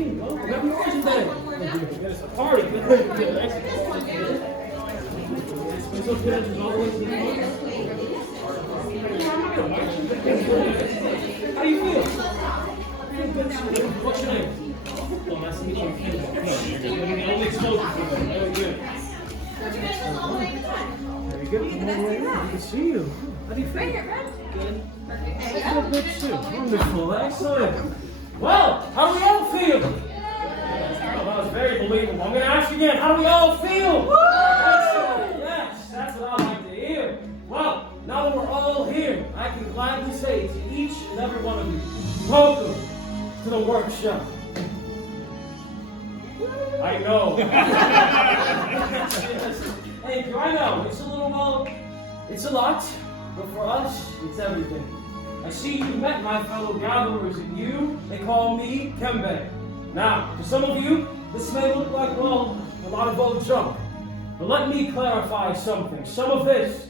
see. Well, we have your origin day. It's a party. So good as always. How do you feel? What's your name? Oh, nice to meet you. No, you're good. The only exposure for them. Very good. Very good. Good to see you. How do you feel? Good. I feel good too. Wonderful. Excellent. Well, how do we all feel? Oh, that was very believable. I'm going to ask you again. How do we all feel? Excellent. Yes, that's what I like to hear. Well, now that we're all here, I can gladly say to each and every one of you, welcome to the workshop. I know. Yes. Thank you. I know. It's a little, well, it's a lot, but for us, it's everything. I see you met my fellow gatherers, and you, they call me Kembe. Now, to some of you, this may look like, well, a lot of old junk. But let me clarify something. Some of this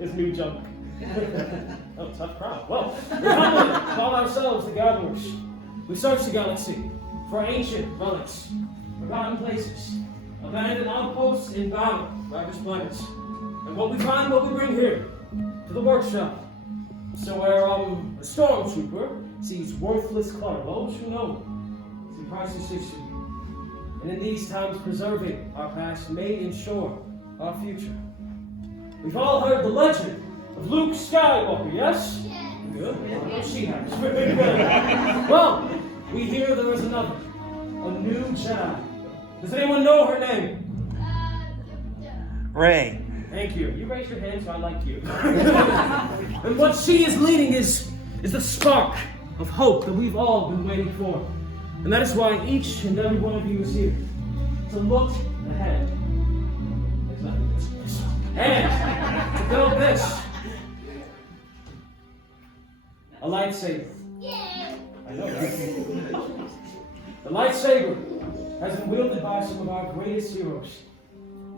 is new junk. Oh, tough crowd. Well, we call ourselves the gatherers. We search the galaxy for ancient relics, forgotten places, abandoned outposts in battle, ravaged planets. And what we find, what we bring here, to the workshop. So where a stormtrooper sees worthless cargoes, who know, see priceless history. And in these times, preserving our past may ensure our future. We've all heard the legend of Luke Skywalker, yes? Good. Well, she has. Well, we hear there is another, a new Jedi. Does anyone know her name? Ray. Thank you. You raised your hand, so I like you. And what she is leading is the spark of hope that we've all been waiting for. And that is why each and every one of you is here to look ahead. And to build this. A lightsaber. I know. The lightsaber has been wielded by some of our greatest heroes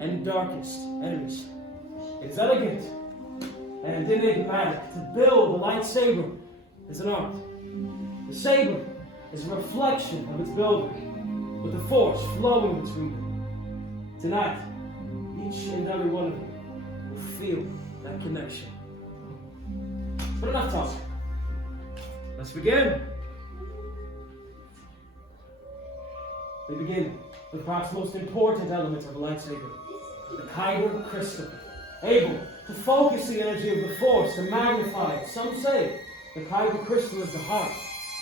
and darkest enemies. It's elegant and enigmatic. To build a lightsaber is an art. The saber is a reflection of its builder, with the force flowing between them. Tonight, each and every one of you will feel that connection. But enough talk. Let's begin. We begin with perhaps the most important element of a lightsaber, the kyber crystal, able to focus the energy of the force, to magnify it. Some say the kyber crystal is the heart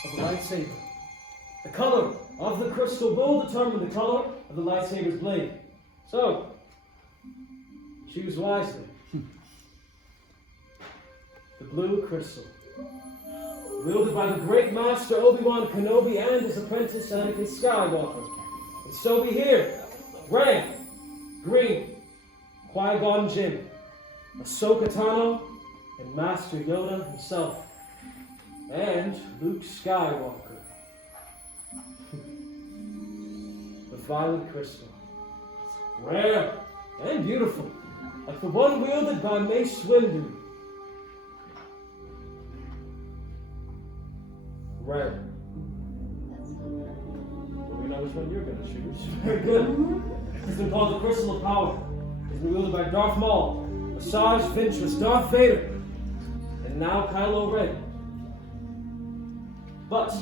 of the lightsaber. The color of the crystal will determine the color of the lightsaber's blade. So, choose wisely. The blue crystal, wielded by the great master Obi-Wan Kenobi and his apprentice Anakin Skywalker. And so we hear Ray, green, Qui-Gon Jinn, Ahsoka Tano, and Master Yoda himself, and Luke Skywalker. The violet crystal, rare and beautiful, like the one wielded by Mace Windu. Red. Well, we know which one you're going to choose. Very good. It's been called the Crystal of Power. It's been wielded by Darth Maul, Asajj Ventress, Darth Vader, and now Kylo Ren. But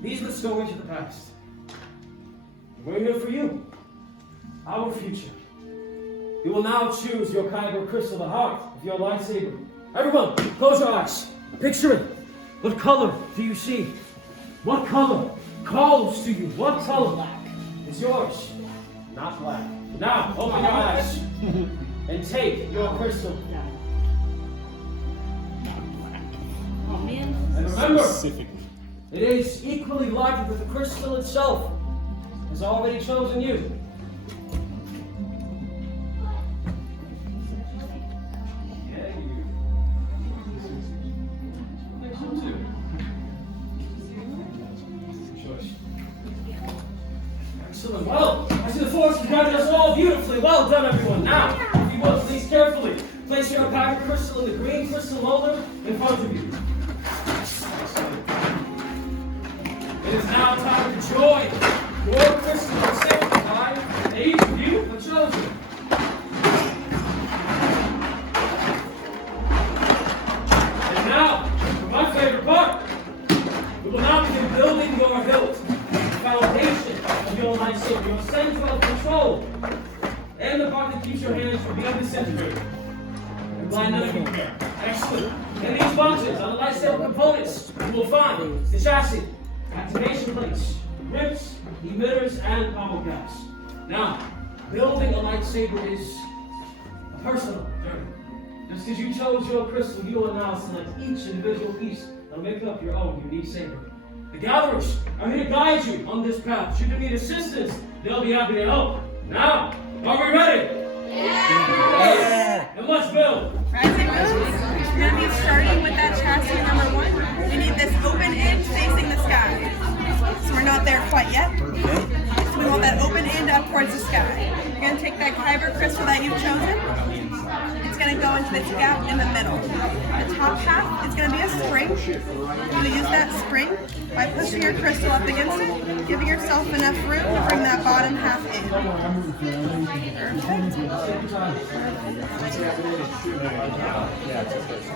these are the stories of the past. We're here for you, our future. You will now choose your kyber crystal, the heart of your lightsaber. Everyone, close your eyes. Picture it. What color do you see? What color calls to you? What color is yours? Not black. Now, open your eyes and take your crystal. And remember, it is equally likely that the crystal itself has already chosen you. Excellent. Well, I see the force has guided us all beautifully. Well done, everyone. Now, if you will, please carefully place your kyber crystal in the green crystal holder in front of you. It is now time to joy. Your crystals are sanctified, and each of you are chosen. And now, for my favorite part, we will now begin building your hilt, the foundation of your lightsaber, your center of control, and the part that keeps your hands from being disintegrated. And by none of you care. Excellent. In these boxes are the lightsaber components. You will find the chassis, activation plates, grips, emitters, and power gas. Now, building a lightsaber is a personal journey. Just because you chose your crystal, you will now select each individual piece that'll make up your own unique saber. The gatherers are here to guide you on this path. Should you need assistance, they'll be happy to help. Now, are we ready? Yeah! Then let's build. Rising moves. We're going to be starting with that chassis number 1. We need this open end facing the sky. So we're not there quite yet. So we want that open end up towards the sky. You're going to take that kyber crystal that you've chosen. It's going to go into this gap in the middle. The top half is going to be a spring. You're going to use that spring by pushing your crystal up against it, giving yourself enough room to bring that bottom half in.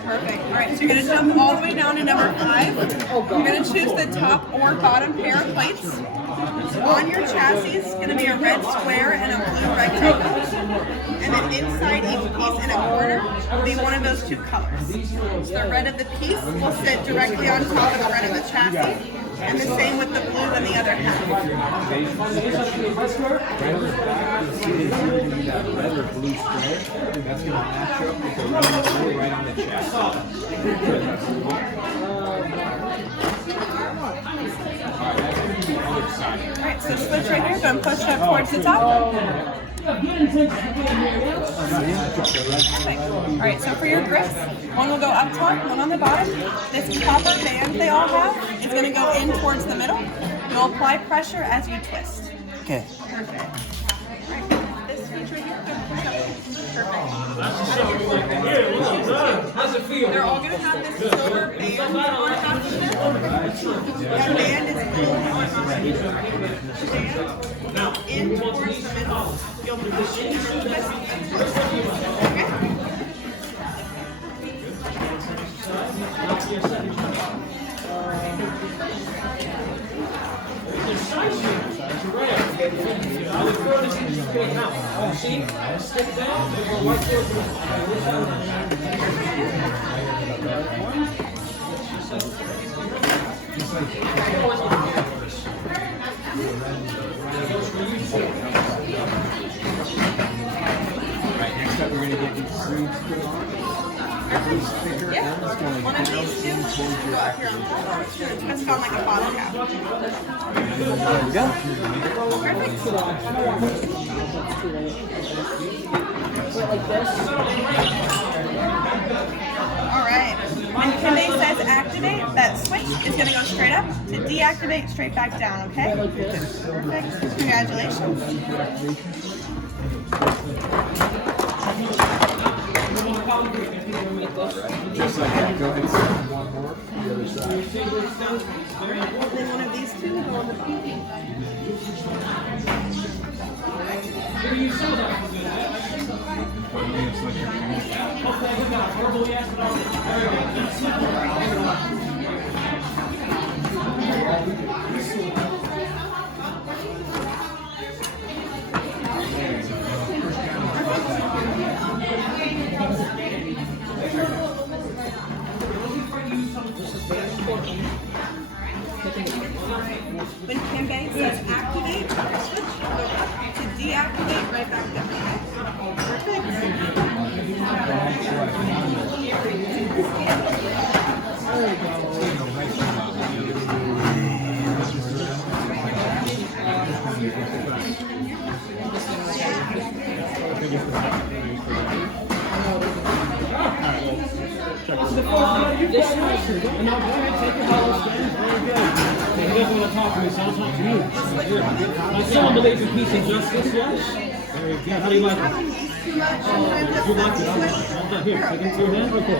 Perfect. All right, so you're going to jump all the way down to number 5. You're going to choose the top or bottom pair of plates. On your chassis is going to be a red square and a blue rectangle. And then inside each piece in a corner will be one of those 2 colors. So the red of the piece will sit directly on top of the red of the chassis. And the same with the blue and the other half. Right on the back, that red or blue square, that's going to match up with the red and blue right on the chest. Alright, so switch right here, go and push up towards the top. Alright, so for your grips, one will go up top, one on the bottom. This copper band they all have is going to go in towards the middle. You'll apply pressure as you twist. Okay. Perfect. Alright, this switch right here, go push up. Perfect. How's it feel? They're all going to have this silver band on top of them. That band is now in towards the middle. You'll push in your twist. Okay. See? Stick down. Right Next up, we're going to get these sleeves put on. Yeah. One of these 2 will go up here on top. Twist on like a bottle cap. There we go. Perfect. Alright. When Kimbe says activate, that switch is going to go straight up. To deactivate, straight back down, okay? Perfect. Congratulations. Just like that, go ahead and set one more on the other side. And then one of these 2 will go on the bottom. When Kimbe says activate, switch, go up. To deactivate, right back down. Perfect. And now go ahead, take your hollow stand. Very good. Okay, he doesn't want to talk to me, so I'll talk to you. Someone believes in peace and justice, yes? Very good. How do you like it? Too much. You like it? All right. Here, take it to your hand. Okay.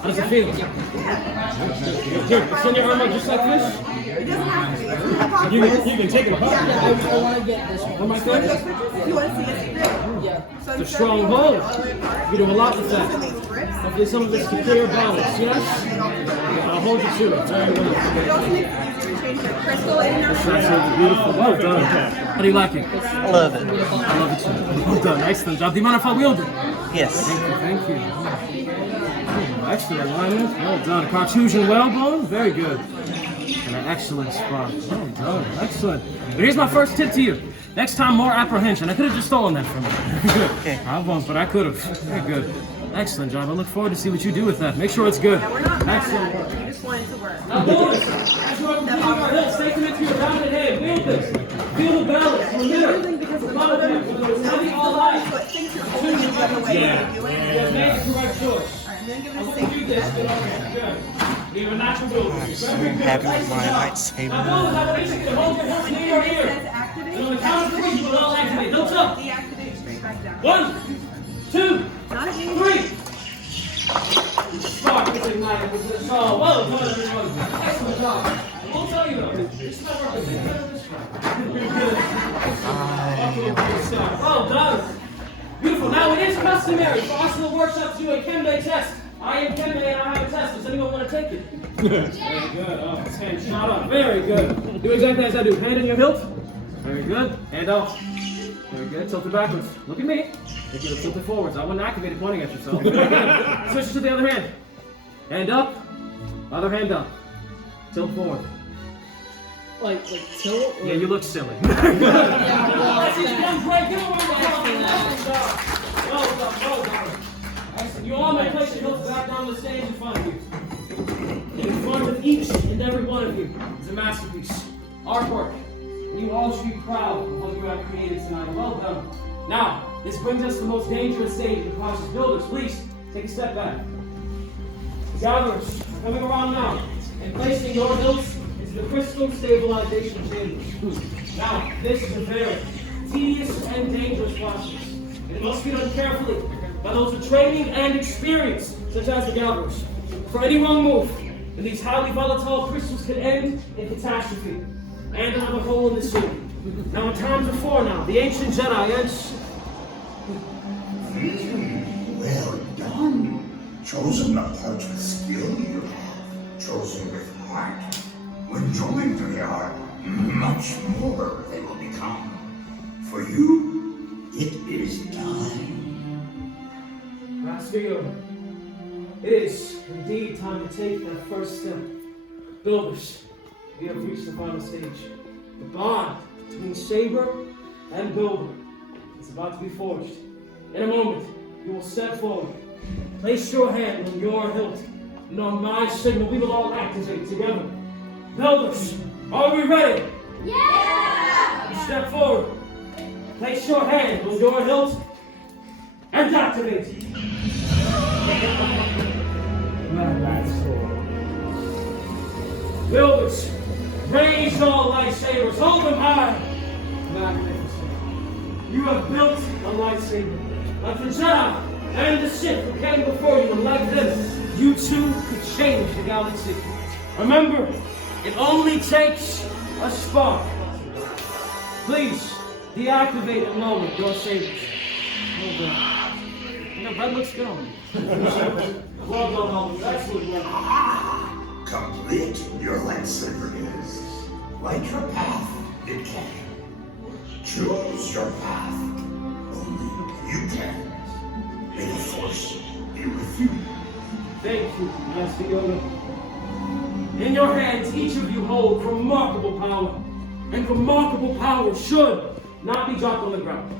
How does it feel? Here, extend your arm out just like this. It doesn't have to be. It's not a You can take it apart. I want to get this one. What am I If saying? you want to see it, Yeah. so It's a strong hold. You do a lot with that. these grips. Hopefully some of this can clear balance, yes? I'll hold you to it. Very well. It also makes it easier to change your crystal in your Absolutely beautiful. Well done. How do you like it? I love it. I love it too. Well done. Excellent job. Do you mind if I wield it? Yes. Thank you. Excellent alignment. Well done. Cartesian whalebone. Very good. And an excellent spot. Well done. Excellent. But here's my first tip to you. Next time, more apprehension. I could have just stolen that from you. Okay. I won't, but I could have. Very good. Excellent job. I look forward to see what you do with that. Make sure it's good. We're not bad Excellent. at it. We just want it to work. Now, boys, as you are completing our hill, stay connected to your dominant hand. Wield this. Feel the balance. Remember, the bottom hand. Having all eyes. So it thinks you're holding it the other way when you do it. You have made the correct choice. Alright, I'm going to give I it a want safety you to do this, test. but okay, good. You have a natural builder. So I'm happy with my Now, lightsaber. builders, I want you to hold your hands near your It ear. says activate. And on the count of three, you will all activate. Thumbs up. Deactivate straight back down. 1, 2, Not at me. 3. Spark is ignited with this all. Well done, everyone. Excellent job. I will tell you though, this is not working. Well done. Beautiful. Now it is customary for us in the workshop to do a Kembe test. I am Kembe and I have a test. Does anyone want to take it? Very good. Oh, his hand shot up. Very good. Do exactly as I do. Hand in your hilt. Very good. Hand out. Very good. Tilt it backwards. Look at me. If you tilt it forwards, I wouldn't activate it pointing at yourself. Switch it to the other hand. Hand up. Other hand up. Tilt forward. Like tilt? Or... Yeah, you look silly. Yeah, well, That's just that- one break. Give him one more time. Well done. Well done. Excellent. You all may place your hilts back down the stage in front of you. In front of each and every one of you is a masterpiece. Artwork. And you all should be proud of what you have created tonight. Well done. Now, this brings us to the most dangerous stage of cautious builders. Please, take a step back. The gatherers are coming around now and placing your hilts into the crystal stabilization chambers. Now, this is a very tedious and dangerous process. It must be done carefully by those with training and experience, such as the gatherers. For any wrong move, and these highly volatile crystals can end in catastrophe and another hole in the sea. Now, in times before now, the ancient Jedi and Well done. Chosen not part with skill you have, chosen with heart. When joined together, much more they will become. For you, it is time. Master Yoda, it is indeed time to take that first step. Builders, we have reached the final stage. The bond between Saber and Builder is about to be forged. In a moment, you will step forward. Place your hand on your hilt, and on my signal, we will all activate together. Builders, are we ready? Yeah! Step forward. Place your hand on your hilt, and activate. Builders, raise all lightsabers, hold them high. Magnificent. You have built a lightsaber. Like the Jedi and the Sith who came before you, and like them, you too could change the galaxy. Remember, it only takes a spark. Please, deactivate and lower your sabers. Well done. You know, that looks good on me. Well done, all. Excellent work. Complete your lightsaber is. Light your path, it can. Choose your path. Only you can. May the Force be with you. Thank you, Master Yoda. In your hands, each of you hold remarkable power. And remarkable power should not be dropped on the ground.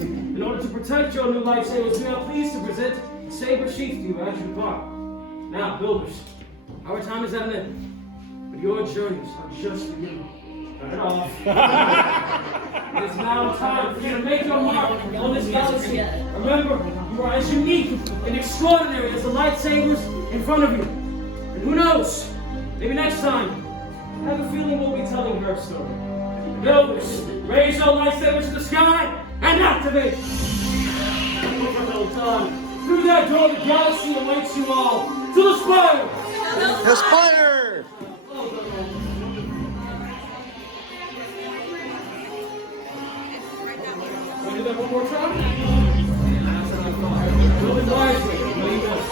In order to protect your new lightsabers, we are pleased to present the saber sheath to you as you depart. Now, builders, our time is at an end, but your journeys are just beginning. Turn it off. It is now time for you to make your mark on this galaxy. Remember, you are as unique and extraordinary as the lightsabers in front of you. And who knows, maybe next time, I have a feeling we'll be telling her story. Builders, raise your lightsabers to the sky and activate! Well done. Through that door, the galaxy awaits you all. To the spire! The spider! Want to do that one more time? Build it wisely.